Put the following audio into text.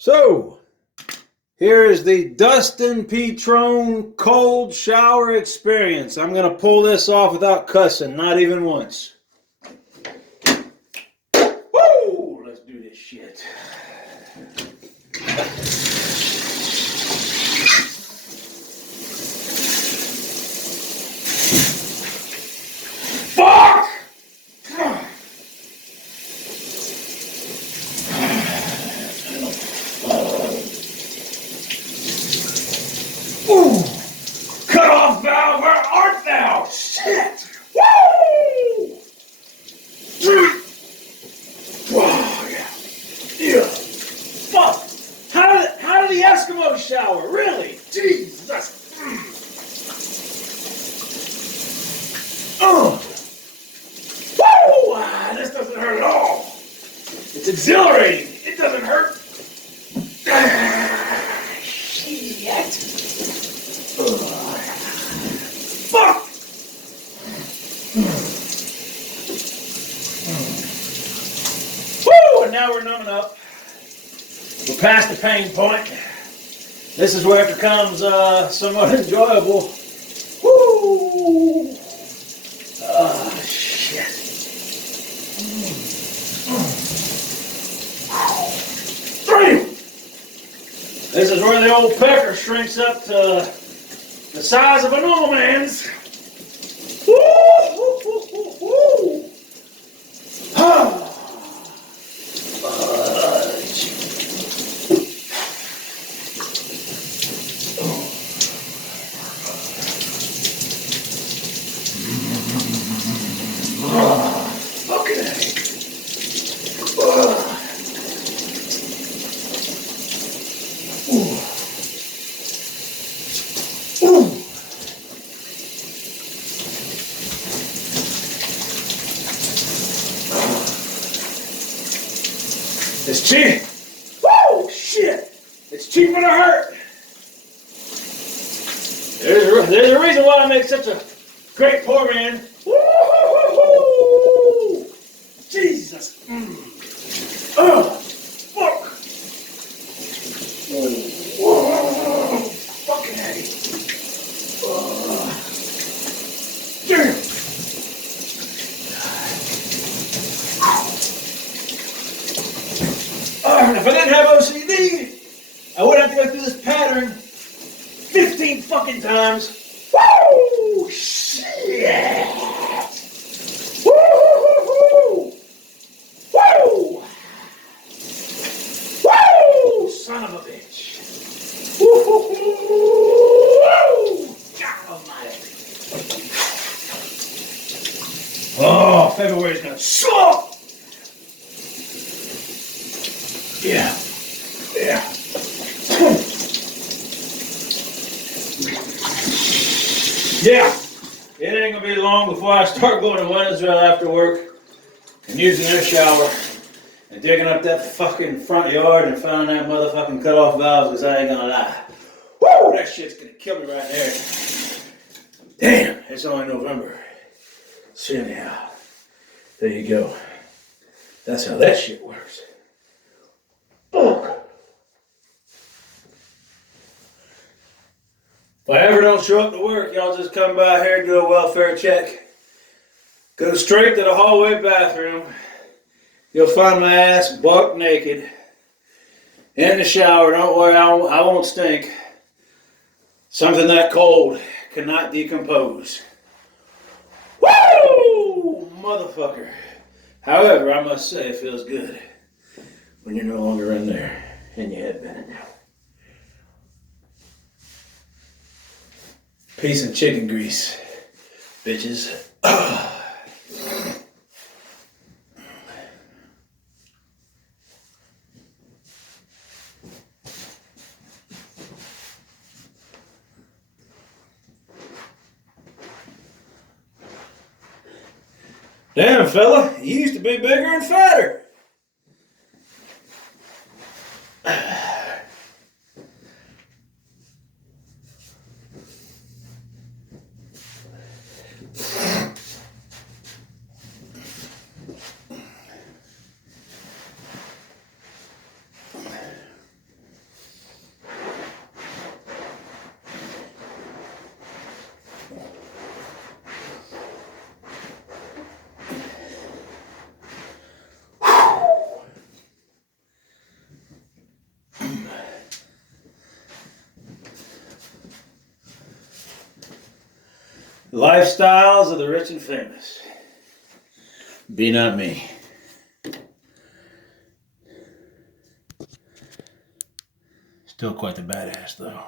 So, here is the Dustin Petrone cold shower experience. I'm going to pull this off without cussing, not even once. Woo! Let's do this shit. Fuck! Ooh! Cut off valve, where art thou? Shit! Woo! Oh, yeah. Yeah. Fuck! How did the Eskimo shower? Really? Jesus! Oh! Woo! This doesn't hurt at all. It's exhilarating. It doesn't hurt. Shit! Fuck! Woo! And now we're numbing up. We're past the pain point. This is where it becomes somewhat enjoyable. Woo! Shit. Three! This is where the old pecker shrinks up to the size of a normal man's. Woo! Woo! Woo! Woo! Woo! Fucking heck. It's cheap. Woo! Shit! It's cheaper to hurt. There's a reason why I make such a great pour man. Woo! Jesus. Fuck. Whoa. Fucking heady. Damn. If I didn't have OCD, I would have to go through this pattern 15 fucking times. Woo! Shit! Woo! Woo! Woo! Son of a bitch! Woo! God almighty! Oh, February's gonna suck! Yeah. Yeah. Yeah. It ain't gonna be long before I start going to Wenesville after work and using their shower and digging up that fucking front yard and finding that motherfucking cutoff valves, because I ain't gonna lie. Woo! That shit's gonna kill me right there. Damn, it's only November. So anyhow, there you go. That's how that shit works. If I ever don't show up to work, y'all just come by here and do a welfare check. Go straight to the hallway bathroom. You'll find my ass buck naked in the shower. Don't worry, I won't stink. Something that cold cannot decompose. Woo! Motherfucker. However, I must say it feels good when you're no longer in there and your head bending down. Peace and chicken grease, bitches. Damn, fella, you used to be bigger and fatter. Lifestyles of the rich and famous. Be not me. Still quite the badass though.